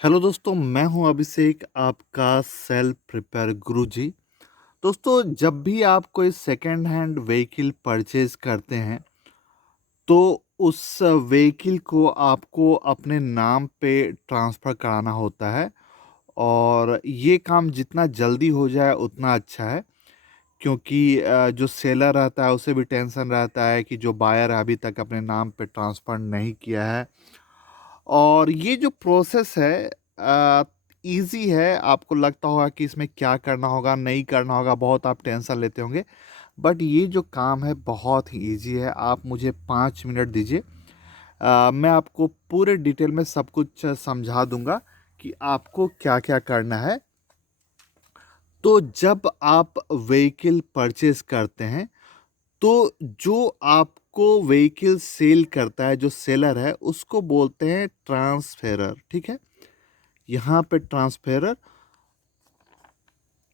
Hello दोस्तों, मैं हूं अभिषेक, आपका सेल्फ प्रिपेयर गुरुजी। दोस्तों, जब भी आप कोई सेकंड हैंड व्हीकल परचेज करते हैं तो उस व्हीकल को आपको अपने नाम पे ट्रांसफ़र कराना होता है। और ये काम जितना जल्दी हो जाए उतना अच्छा है, क्योंकि जो सेलर रहता है उसे भी टेंशन रहता है कि जो बायर है अभी तक अपने नाम पे ट्रांसफ़र नहीं किया है। और ये जो प्रोसेस है ईज़ी है। आपको लगता होगा कि इसमें क्या करना होगा, नहीं करना होगा, बहुत आप टेंशन लेते होंगे। बट ये जो काम है बहुत ही ईज़ी है। आप मुझे 5 मिनट दीजिए। मैं आपको पूरे डिटेल में सब कुछ समझा दूँगा कि आपको क्या-क्या करना है। तो जब आप व्हीकल परचेज़ करते हैं, तो जो आपको व्हीकल सेल करता है, जो सेलर है, उसको बोलते हैं ट्रांसफेरर, ठीक है? यहाँ पे ट्रांसफेरर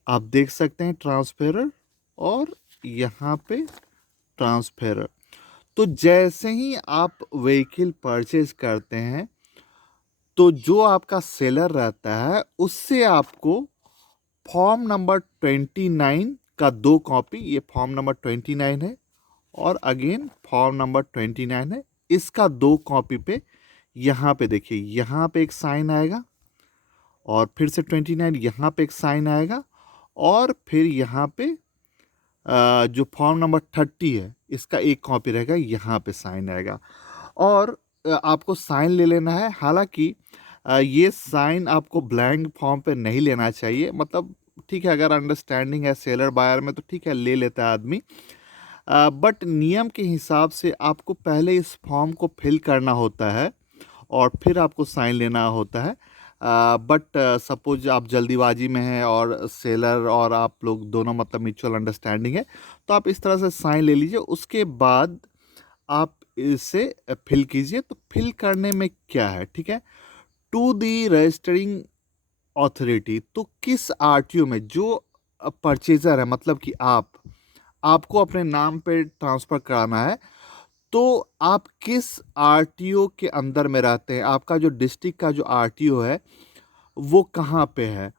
आप देख सकते हैं, ट्रांसफेरर और यहाँ पे ट्रांसफेरर। तो जैसे ही आप व्हीकल परचेज करते हैं तो जो आपका सेलर रहता है उससे आपको फॉर्म नंबर 29 का 2 कॉपी, ये फॉर्म नंबर 29 है और अगेन फॉर्म नंबर 29 है, इसका 2 कॉपी पे यहाँ पे देखिए, यहाँ पे एक साइन आएगा और फिर से 29 यहाँ पे एक साइन आएगा और फिर यहाँ पे जो फॉर्म नंबर 30 है इसका 1 कॉपी रहेगा, यहाँ पे साइन आएगा। और आपको साइन ले लेना है। हालांकि ये साइन आपको ब्लैंक फॉर्म पे नहीं लेना चाहिए। मतलब ठीक है, अगर अंडरस्टैंडिंग है सेलर बायर में तो ठीक है, ले लेता है आदमी। बट नियम के हिसाब से आपको पहले इस फॉर्म को फिल करना होता है और फिर आपको साइन लेना होता है। बट सपोज आप जल्दीबाजी में हैं और सेलर और आप लोग दोनों मतलब म्यूचुअल अंडरस्टैंडिंग है, तो आप इस तरह से साइन ले लीजिए। उसके बाद आप इसे फिल कीजिए। तो फिल करने में क्या है, ठीक है, टू दी रजिस्टरिंग अथॉरिटी। तो किस आरटीओ में जो परचेजर है, मतलब कि आपको अपने नाम पे ट्रांसफ़र कराना है, तो आप किस आरटीओ के अंदर में रहते हैं, आपका जो डिस्ट्रिक्ट का जो आरटीओ है वो कहाँ पे है,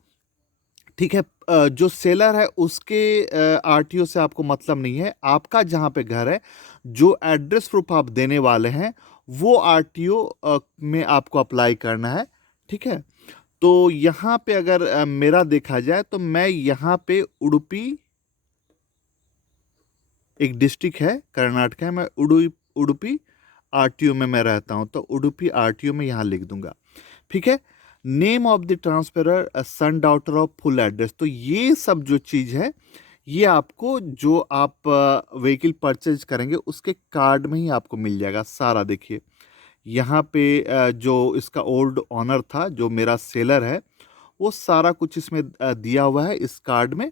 ठीक है। जो सेलर है उसके आरटीओ से आपको मतलब नहीं है। आपका जहाँ पे घर है, जो एड्रेस प्रूफ आप देने वाले हैं, वो आरटीओ में आपको अप्लाई करना है, ठीक है। तो यहाँ पे अगर मेरा देखा जाए तो मैं यहाँ पे उडुपी, एक डिस्ट्रिक्ट है कर्नाटक है, मैं उडुपी आरटीओ में मैं रहता हूँ, तो उडुपी आरटीओ में यहाँ लिख दूंगा, ठीक है। Name of the transferor, son daughter of, full address. तो ये सब जो चीज़ है ये आपको, जो आप व्हीकल परचेज करेंगे उसके कार्ड में ही आपको मिल जाएगा सारा। देखिए यहाँ पे जो इसका ओल्ड ऑनर था, जो मेरा सेलर है, वो सारा कुछ इसमें दिया हुआ है इस कार्ड में।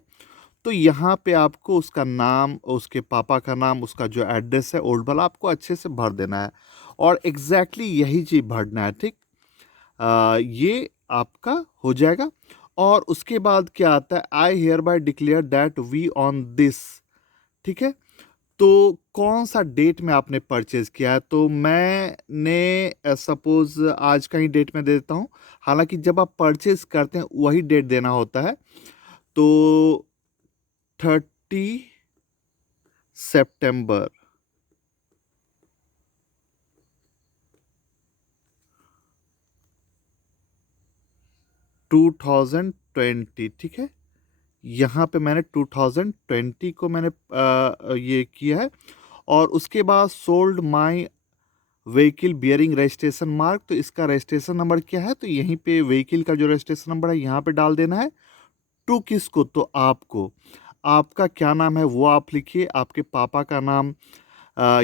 तो यहाँ पे आपको उसका नाम, उसके पापा का नाम, उसका जो एड्रेस है ओल्ड वाला, आपको अच्छे से भर देना है और एग्जैक्टली यही चीज़ भरना है, ठीक। ये आपका हो जाएगा। और उसके बाद क्या आता है, I hereby declare that we own this, ठीक है। तो कौन सा डेट में आपने परचेज किया है, तो मैंने सपोज आज का ही डेट में दे देता हूँ। हालांकि जब आप परचेज करते हैं वही डेट देना होता है। तो 30 सितंबर 2020, ठीक है। यहाँ पे मैंने 2020 को मैंने ये किया है। और उसके बाद sold my vehicle bearing registration mark. तो इसका रजिस्ट्रेशन नंबर क्या है, तो यहीं पे व्हीकल का जो रजिस्ट्रेशन नंबर है यहाँ पे डाल देना है। टू किसको, तो आपको, आपका क्या नाम है वो आप लिखिए, आपके पापा का नाम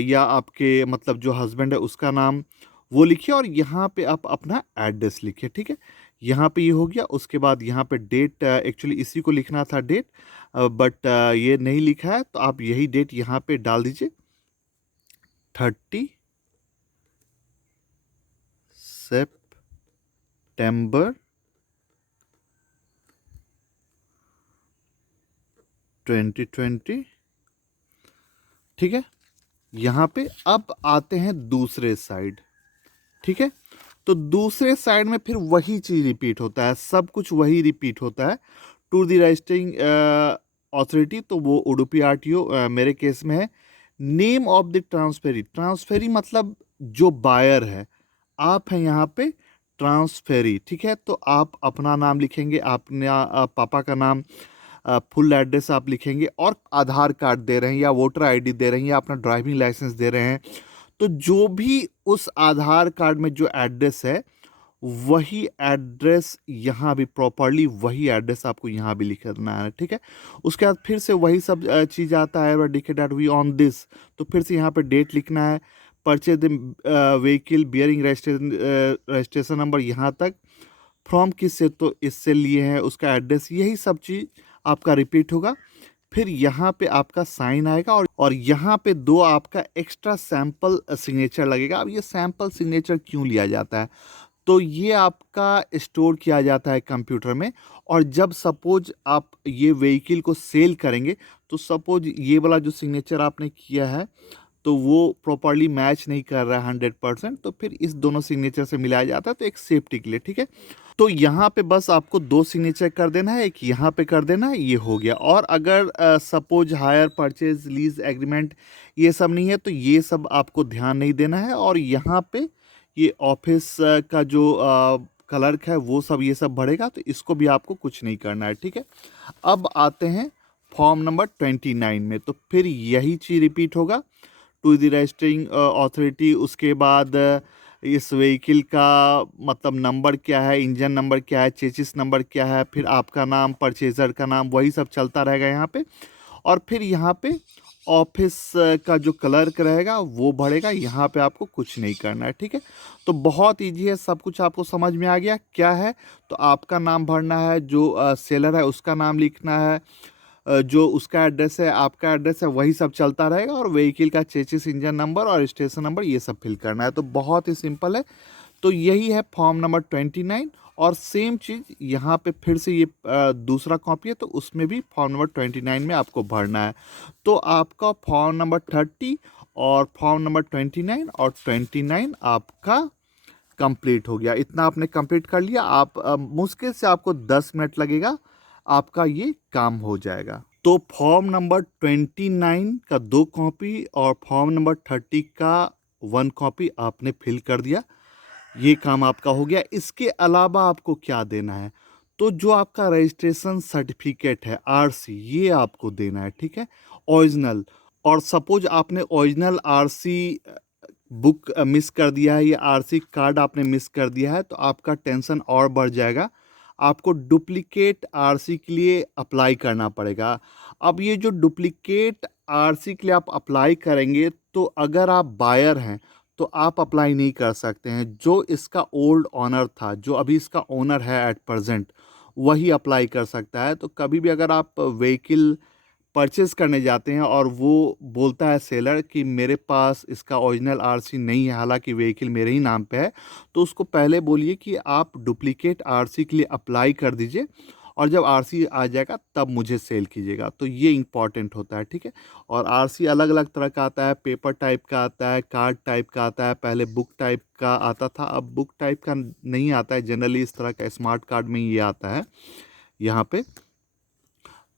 या आपके मतलब जो हस्बैंड है उसका नाम वो लिखिए और यहाँ पे आप अपना एड्रेस लिखिए, ठीक है। यहाँ पे ये हो गया। उसके बाद यहाँ पे डेट, एक्चुअली इसी को लिखना था डेट, बट ये नहीं लिखा है, तो आप यही डेट यहाँ पे डाल दीजिए, 30 सितंबर 2020, ठीक है। यहाँ पे अब आते हैं दूसरे साइड, ठीक है। तो दूसरे साइड में फिर वही चीज़ रिपीट होता है, सब कुछ वही रिपीट होता है। टू द रजिस्टरिंग अथॉरिटी, तो वो उडुपी आरटीओ मेरे केस में है। Name of the transferee, transferee मतलब जो बायर है, आप हैं यहाँ पे ट्रांसफेरी, ठीक है। तो आप अपना नाम लिखेंगे, आपने पापा का नाम, फुल एड्रेस आप लिखेंगे, और आधार कार्ड दे रहे हैं या वोटर आईडी दे रहे हैं या अपना ड्राइविंग लाइसेंस दे रहे हैं, तो जो भी उस आधार कार्ड में जो एड्रेस है, वही एड्रेस यहाँ भी प्रॉपरली वही एड्रेस आपको यहाँ भी लिखना है, ठीक है। उसके बाद फिर से वही सब चीज़ आता है, indicate that we own this, तो फिर से यहाँ पे डेट लिखना है, purchase the vehicle bearing registration number यहाँ तक, फ्रॉम किस से, तो इससे लिए हैं, उसका एड्रेस, यही सब चीज़ आपका रिपीट होगा। फिर यहाँ पे आपका साइन आएगा, और यहाँ पे दो आपका एक्स्ट्रा सैंपल सिग्नेचर लगेगा। अब ये सैंपल सिग्नेचर क्यों लिया जाता है, तो ये आपका स्टोर किया जाता है कंप्यूटर में, और जब सपोज आप ये व्हीकल को सेल करेंगे, तो सपोज ये वाला जो सिग्नेचर आपने किया है तो वो प्रॉपरली मैच नहीं कर रहा है 100%, तो फिर इस दोनों सिग्नेचर से मिलाया जाता है, तो एक सेफ्टी के लिए, ठीक है। तो यहाँ पे बस आपको दो सिग्नेचर कर देना है, एक यहाँ पे कर देना है, ये हो गया। और अगर suppose hire purchase lease agreement ये सब नहीं है, तो ये सब आपको ध्यान नहीं देना है। और यहाँ पे ये ऑफिस का जो क्लर्क है वो सब ये सब भरेगा, तो इसको भी आपको कुछ नहीं करना है, ठीक है। अब आते हैं फॉर्म नंबर 29 में, तो फिर यही चीज़ रिपीट होगा, टू द रजिस्टरिंग अथॉरिटी, उसके बाद इस व्हीकल का मतलब नंबर क्या है, इंजन नंबर क्या है, चेसिस नंबर क्या है, फिर आपका नाम, परचेजर का नाम, वही सब चलता रहेगा यहाँ पे। और फिर यहाँ पे ऑफिस का जो क्लर्क रहेगा वो भरेगा, यहाँ पे आपको कुछ नहीं करना है, ठीक है। तो बहुत इजी है, सब कुछ आपको समझ में आ गया क्या है। तो आपका नाम भरना है, जो सेलर है उसका नाम लिखना है, जो उसका एड्रेस है, आपका एड्रेस है, वही सब चलता रहेगा, और व्हीकल का चेसिस, इंजन नंबर और स्टेशन नंबर ये सब फिल करना है। तो बहुत ही सिंपल है। तो यही है फॉर्म नंबर 29। और सेम चीज़ यहाँ पे फिर से ये दूसरा कॉपी है, तो उसमें भी फॉर्म नंबर 29 में आपको भरना है। तो आपका फॉर्म नंबर 30 और फॉर्म नंबर 29 और 29 आपका कंप्लीट हो गया। इतना आपने कंप्लीट कर लिया। आप मुश्किल से आपको 10 मिनट लगेगा, आपका ये काम हो जाएगा। तो फॉर्म नंबर 29 का 2 कॉपी और फॉर्म नंबर 30 का 1 कॉपी आपने फिल कर दिया, ये काम आपका हो गया। इसके अलावा आपको क्या देना है, तो जो आपका रजिस्ट्रेशन सर्टिफिकेट है, आरसी, ये आपको देना है, ठीक है, ओरिजिनल। और सपोज आपने ओरिजिनल आरसी बुक मिस कर दिया है या आरसी कार्ड आपने मिस कर दिया है, तो आपका टेंशन और बढ़ जाएगा। आपको डुप्लीकेट आरसी के लिए अप्लाई करना पड़ेगा। अब ये जो डुप्लीकेट आरसी के लिए आप अप्लाई करेंगे, तो अगर आप बायर हैं तो आप अप्लाई नहीं कर सकते हैं। जो इसका ओल्ड ऑनर था, जो अभी इसका ओनर है एट प्रेजेंट, वही अप्लाई कर सकता है। तो कभी भी अगर आप व्हीकल परचेज़ करने जाते हैं और वो बोलता है सेलर कि मेरे पास इसका ओरिजिनल आरसी नहीं है, हालांकि व्हीकल मेरे ही नाम पे है, तो उसको पहले बोलिए कि आप डुप्लीकेट आरसी के लिए अप्लाई कर दीजिए, और जब आरसी आ जाएगा तब मुझे सेल कीजिएगा। तो ये इंपॉर्टेंट होता है, ठीक है। और आरसी अलग अलग तरह का आता है, पेपर टाइप का आता है, कार्ड टाइप का आता है, पहले बुक टाइप का आता था, अब बुक टाइप का नहीं आता है, जनरली इस तरह का स्मार्ट कार्ड में ये आता है यहाँ पे।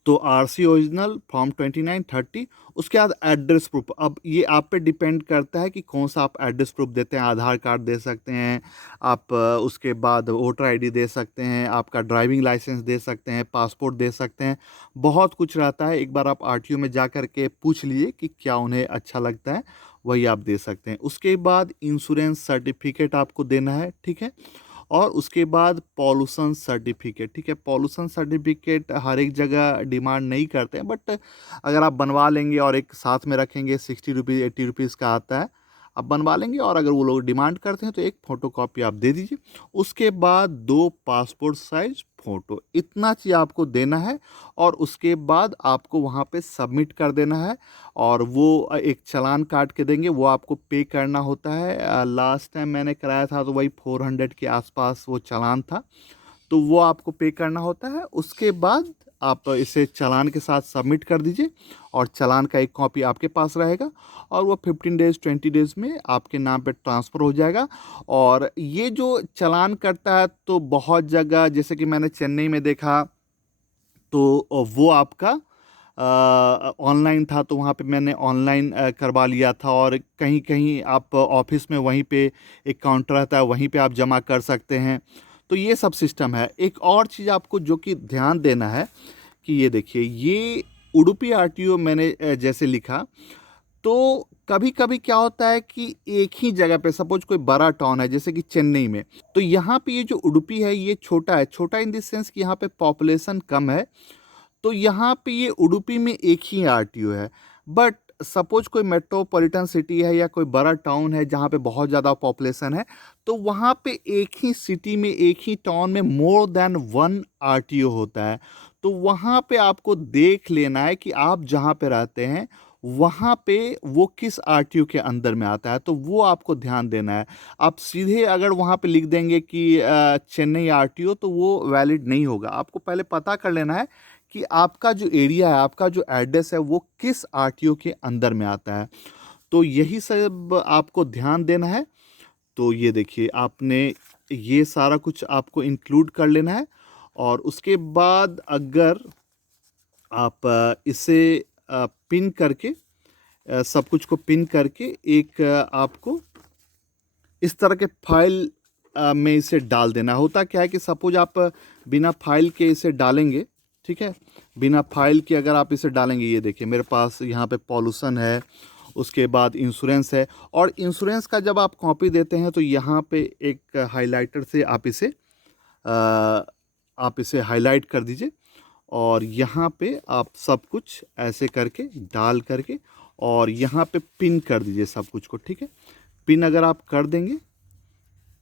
तो आरसी ओरिजिनल, फॉर्म 29, 30, उसके बाद एड्रेस प्रूफ। अब ये आप पे डिपेंड करता है कि कौन सा आप एड्रेस प्रूफ देते हैं। आधार कार्ड दे सकते हैं आप, उसके बाद वोटर आईडी दे सकते हैं, आपका ड्राइविंग लाइसेंस दे सकते हैं, पासपोर्ट दे सकते हैं, बहुत कुछ रहता है। एक बार आप आरटीओ में जा कर के पूछ लीजिए कि क्या उन्हें अच्छा लगता है, वही आप दे सकते हैं। उसके बाद इंश्योरेंस सर्टिफिकेट आपको देना है, ठीक है। और उसके बाद पॉल्यूशन सर्टिफिकेट, ठीक है। पॉल्यूशन सर्टिफिकेट हर एक जगह डिमांड नहीं करते हैं, बट अगर आप बनवा लेंगे और एक साथ में रखेंगे, 60 रुपीज़ 80 रुपीज़ का आता है, आप बनवा लेंगे, और अगर वो लोग डिमांड करते हैं तो एक फ़ोटोकॉपी आप दे दीजिए। उसके बाद 2 पासपोर्ट साइज फ़ोटो, इतना चीज़ आपको देना है, और उसके बाद आपको वहाँ पे सबमिट कर देना है। और वो एक चालान काट के देंगे, वो आपको पे करना होता है। लास्ट टाइम मैंने कराया था तो वही 400 के आसपास वो चालान था, तो वो आपको पे करना होता है। उसके बाद आप इसे चालान के साथ सबमिट कर दीजिए और चालान का एक कॉपी आपके पास रहेगा और वो 15 डेज़ 20 डेज़ में आपके नाम पे ट्रांसफ़र हो जाएगा। और ये जो चालान करता है तो बहुत जगह, जैसे कि मैंने चेन्नई में देखा, तो वो आपका ऑनलाइन था, तो वहाँ पे मैंने ऑनलाइन करवा लिया था। और कहीं-कहीं आप ऑफ़िस में वहीं पे एक काउंटर रहता है, वहीं पे आप जमा कर सकते हैं। तो ये सब सिस्टम है। एक और चीज़ आपको जो कि ध्यान देना है कि ये देखिए, ये उडुपी आरटीओ मैंने जैसे लिखा, तो कभी-कभी क्या होता है कि एक ही जगह पे सपोज़ कोई बड़ा टाउन है जैसे कि चेन्नई में, तो यहाँ पे ये जो उडुपी है ये छोटा है। छोटा इन द सेंस कि यहाँ पे पॉपुलेशन कम है, तो यहाँ पे ये उडुपी में एक ही आरटीओ है। बट सपोज कोई मेट्रोपॉलिटन सिटी है या कोई बड़ा टाउन है जहाँ पे बहुत ज़्यादा पॉपुलेशन है, तो वहाँ पे एक ही सिटी में, एक ही टाउन में मोर देन वन आरटीओ होता है। तो वहाँ पे आपको देख लेना है कि आप जहाँ पे रहते हैं वहाँ पे वो किस आरटीओ के अंदर में आता है, तो वो आपको ध्यान देना है। आप सीधे अगर वहाँ पे लिख देंगे कि चेन्नई आरटीओ, तो वो वैलिड नहीं होगा। आपको पहले पता कर लेना है कि आपका जो एरिया है, आपका जो एड्रेस है, वो किस आरटीओ के अंदर में आता है। तो यही सब आपको ध्यान देना है। तो ये देखिए, आपने ये सारा कुछ आपको इंक्लूड कर लेना है। और उसके बाद अगर आप इसे पिन करके, सब कुछ को पिन करके एक आपको इस तरह के फाइल में इसे डाल देना। होता क्या है कि सपोज आप बिना फाइल के इसे डालेंगे, ठीक है, बिना फाइल के अगर आप इसे डालेंगे, ये देखिए मेरे पास यहाँ पे पॉल्यूशन है, उसके बाद इंश्योरेंस है। और इंश्योरेंस का जब आप कॉपी देते हैं तो यहाँ पे एक हाइलाइटर से आप इसे हाईलाइट कर दीजिए और यहाँ पे आप सब कुछ ऐसे करके डाल करके और यहाँ पे पिन कर दीजिए सब कुछ को, ठीक है। पिन अगर आप कर देंगे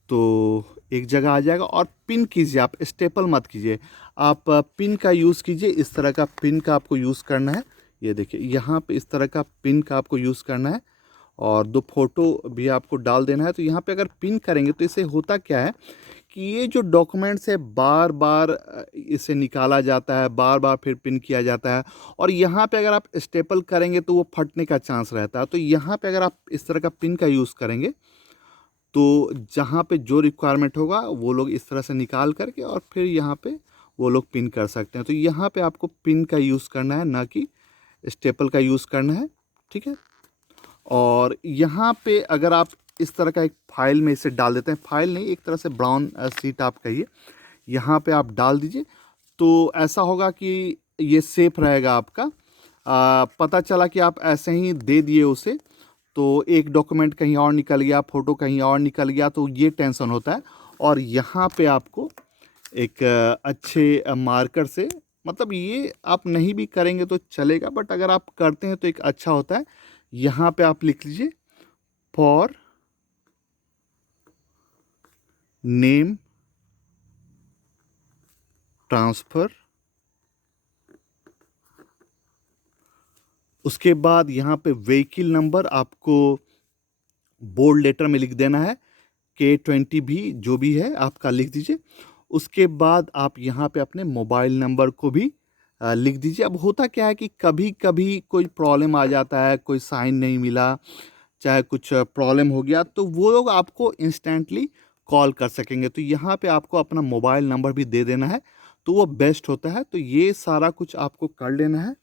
तो एक जगह आ जाएगा। और पिन कीजिए, आप स्टेपल मत कीजिए, आप पिन का यूज़ कीजिए। इस तरह का पिन का आपको यूज़ करना है। ये देखिए, यहाँ पे इस तरह का पिन का आपको यूज़ करना है और 2 फोटो भी आपको डाल देना है। तो यहाँ पे अगर पिन करेंगे तो इससे होता क्या है कि ये जो डॉक्यूमेंट्स है बार बार इसे निकाला जाता है, बार बार फिर पिन किया जाता है। और यहाँ पे अगर आप स्टेपल करेंगे तो वो फटने का चांस रहता है। तो यहाँ पे अगर आप इस तरह का पिन का यूज़ करेंगे तो जहाँ पे जो रिक्वायरमेंट होगा वो लोग इस तरह से निकाल करके और फिर यहाँ पे वो लोग पिन कर सकते हैं। तो यहाँ पे आपको पिन का यूज़ करना है, ना कि स्टेपल का यूज़ करना है, ठीक है। और यहाँ पे अगर आप इस तरह का एक फाइल में इसे डाल देते हैं, फाइल नहीं, एक तरह से ब्राउन शीट आप कहिए, यहाँ पे आप डाल दीजिए। तो ऐसा होगा कि ये सेफ रहेगा आपका। पता चला कि आप ऐसे ही दे दिए उसे, तो एक डॉक्यूमेंट कहीं और निकल गया, फ़ोटो कहीं और निकल गया, तो ये टेंशन होता है। और यहाँ पे आपको एक अच्छे मार्कर से, मतलब ये आप नहीं भी करेंगे तो चलेगा, बट अगर आप करते हैं तो एक अच्छा होता है। यहाँ पे आप लिख लीजिए फॉर नेम ट्रांसफ़र। उसके बाद यहाँ पे व्हीकल नंबर आपको बोल्ड लेटर में लिख देना है, K20 भी जो भी है आपका लिख दीजिए। उसके बाद आप यहाँ पे अपने मोबाइल नंबर को भी लिख दीजिए। अब होता क्या है कि कभी कभी कोई प्रॉब्लम आ जाता है, कोई साइन नहीं मिला, चाहे कुछ प्रॉब्लम हो गया, तो वो लोग आपको इंस्टेंटली कॉल कर सकेंगे। तो यहाँ पे आपको अपना मोबाइल नंबर भी दे देना है, तो वो बेस्ट होता है। तो ये सारा कुछ आपको कर लेना है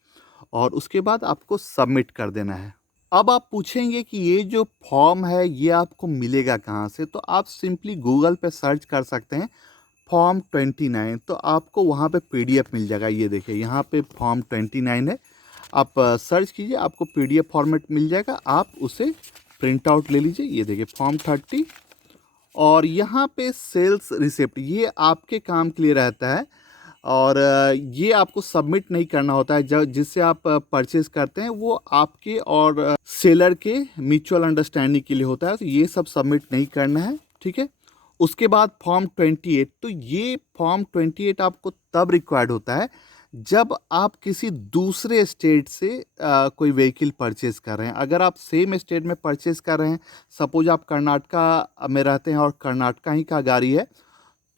और उसके बाद आपको सबमिट कर देना है। अब आप पूछेंगे कि ये जो फॉर्म है ये आपको मिलेगा कहाँ से, तो आप सिंपली गूगल पे सर्च कर सकते हैं फॉर्म 29, तो आपको वहाँ पे पीडीएफ मिल जाएगा। ये देखिए, यहाँ पे फॉर्म 29 है, आप सर्च कीजिए, आपको पीडीएफ फॉर्मेट मिल जाएगा, आप उसे प्रिंट आउट ले लीजिए। ये देखिए फॉर्म 30। और यहाँ पे सेल्स रिसिप्ट, ये आपके काम के लिए रहता है और ये आपको सबमिट नहीं करना होता है। जब जिससे आप परचेज़ करते हैं वो आपके और सेलर के म्यूचुअल अंडरस्टैंडिंग के लिए होता है, तो ये सब सबमिट नहीं करना है, ठीक है। उसके बाद फॉर्म 28, तो ये फॉर्म 28 आपको तब रिक्वायर्ड होता है जब आप किसी दूसरे स्टेट से कोई व्हीकल परचेज़ कर रहे हैं। अगर आप सेम स्टेट में परचेज़ कर रहे हैं, सपोज आप कर्नाटका में रहते हैं और कर्नाटका ही का गाड़ी है,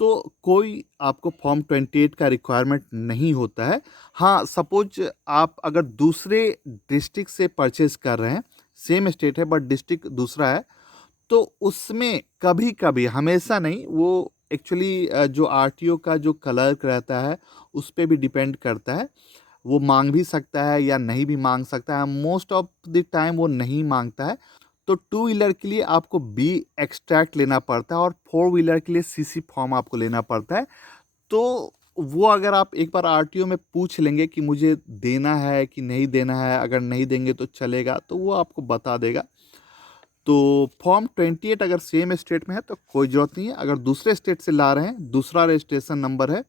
तो कोई आपको फॉर्म 28 का रिक्वायरमेंट नहीं होता है। हाँ, सपोज आप अगर दूसरे डिस्ट्रिक्ट से परचेज कर रहे हैं, सेम स्टेट है बट डिस्ट्रिक्ट दूसरा है, तो उसमें कभी-कभी, हमेशा नहीं, वो एक्चुअली जो आरटीओ का जो क्लर्क रहता है उस पे भी डिपेंड करता है। वो मांग भी सकता है या नहीं भी मांग सकता है। मोस्ट ऑफ द टाइम वो नहीं मांगता है। तो टू व्हीलर के लिए आपको बी एक्सट्रैक्ट लेना पड़ता है और फोर व्हीलर के लिए सीसी फॉर्म आपको लेना पड़ता है। तो वो अगर आप एक बार आरटीओ में पूछ लेंगे कि मुझे देना है कि नहीं देना है, अगर नहीं देंगे तो चलेगा, तो वो आपको बता देगा। तो फॉर्म 28 अगर सेम स्टेट में है तो कोई ज़रूरत नहीं है। अगर दूसरे स्टेट से ला रहे हैं, दूसरा रजिस्ट्रेशन नंबर है,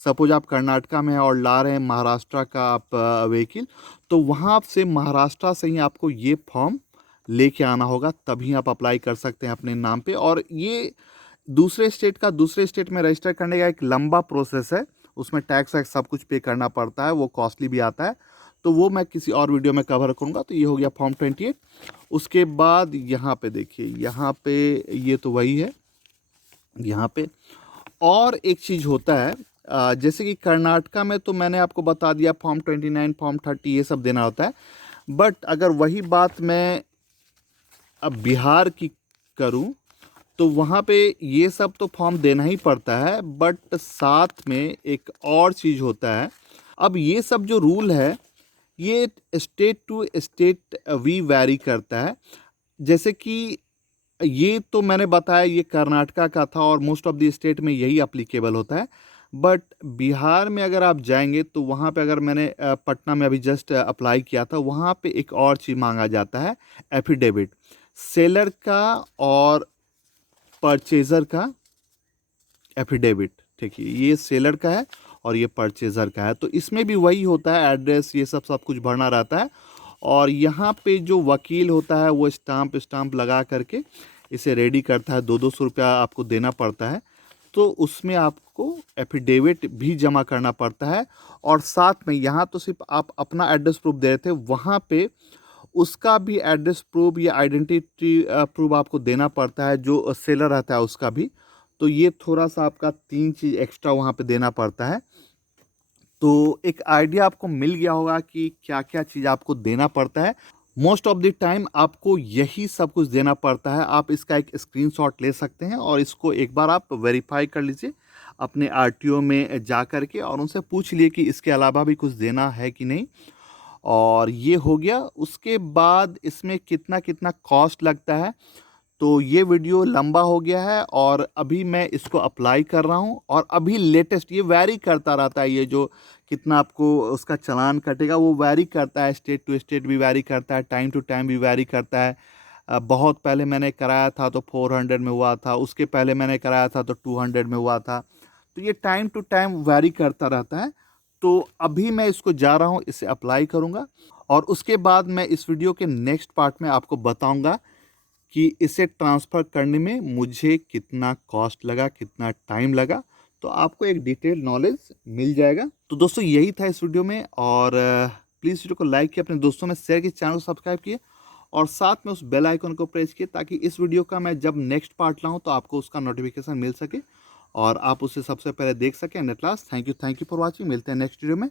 सपोज आप कर्नाटका में हैं और ला रहे हैं महाराष्ट्र का आप व्हीकल, तो वहाँ से महाराष्ट्र से ही आपको ये फॉर्म लेके आना होगा, तभी आप अप्लाई कर सकते हैं अपने नाम पे। और ये दूसरे स्टेट का दूसरे स्टेट में रजिस्टर करने का एक लंबा प्रोसेस है, उसमें टैक्स वैक्स सब कुछ पे करना पड़ता है, वो कॉस्टली भी आता है। तो वो मैं किसी और वीडियो में कवर करूँगा। तो ये हो गया फॉर्म 28। उसके बाद यहाँ पे देखिए, यहाँ पे ये तो वही है। यहाँ पे और एक चीज़ होता है, जैसे कि कर्नाटका में तो मैंने आपको बता दिया फॉर्म 29, फॉर्म 30 ये सब देना होता है। बट अगर वही बात मैं अब बिहार की करूं, तो वहाँ पे ये सब तो फॉर्म देना ही पड़ता है, बट साथ में एक और चीज़ होता है। अब ये सब जो रूल है, ये स्टेट टू स्टेट भी वैरी करता है। जैसे कि ये तो मैंने बताया ये कर्नाटका का था और मोस्ट ऑफ द स्टेट में यही अप्लीकेबल होता है। बट बिहार में अगर आप जाएंगे तो वहाँ पे, अगर मैंने पटना में अभी जस्ट अप्लाई किया था, वहाँ पे एक और चीज़ मांगा जाता है, एफिडेविट, सेलर का और परचेज़र का एफिडेविट। ठीक है, ये सेलर का है और ये परचेज़र का है। तो इसमें भी वही होता है, एड्रेस ये सब सब कुछ भरना रहता है। और यहाँ पे जो वकील होता है वो स्टाम्प लगा करके इसे रेडी करता है। 200 रुपया आपको देना पड़ता है। तो उसमें आपको एफिडेविट भी जमा करना पड़ता है। और साथ में यहाँ तो सिर्फ आप अपना एड्रेस प्रूफ दे रहे थे, वहाँ पे उसका भी एड्रेस प्रूफ या आइडेंटिटी प्रूफ आपको देना पड़ता है, जो सेलर रहता है उसका भी। तो ये थोड़ा सा आपका 3 चीज़ एक्स्ट्रा वहाँ पे देना पड़ता है। तो एक आइडिया आपको मिल गया होगा कि क्या क्या चीज़ आपको देना पड़ता है। मोस्ट ऑफ द टाइम आपको यही सब कुछ देना पड़ता है। आप इसका एक स्क्रीनशॉट ले सकते हैं और इसको एक बार आप वेरीफाई कर लीजिए अपने आरटीओ में जा कर के, और उनसे पूछ लिए कि इसके अलावा भी कुछ देना है कि नहीं। और ये हो गया। उसके बाद इसमें कितना कितना कॉस्ट लगता है, तो ये वीडियो लंबा हो गया है और अभी मैं इसको अप्लाई कर रहा हूँ। और अभी लेटेस्ट ये वैरी करता रहता है, ये जो कितना आपको उसका चालान कटेगा वो वैरी करता है, स्टेट टू स्टेट भी वैरी करता है, टाइम टू टाइम भी वैरी करता है। बहुत पहले मैंने कराया था तो 400 में हुआ था, उसके पहले मैंने कराया था तो 200 में हुआ था। तो ये टाइम टू टाइम वैरी करता रहता है। तो अभी मैं इसको जा रहा हूँ, इसे अप्लाई करूँगा और उसके बाद मैं इस वीडियो के नेक्स्ट पार्ट में आपको बताऊँगा कि इसे ट्रांसफ़र करने में मुझे कितना कॉस्ट लगा, कितना टाइम लगा। तो आपको एक डिटेल नॉलेज मिल जाएगा। तो दोस्तों यही था इस वीडियो में। और प्लीज़ वीडियो को लाइक किए, अपने दोस्तों में शेयर किए, चैनल को सब्सक्राइब किए और साथ में उस बेल आइकन को प्रेस किए, ताकि इस वीडियो का मैं जब नेक्स्ट पार्ट लाऊं तो आपको उसका नोटिफिकेशन मिल सके और आप उसे सबसे पहले देख सकें। And at last, thank you for watching. मिलते हैं नेक्स्ट वीडियो में।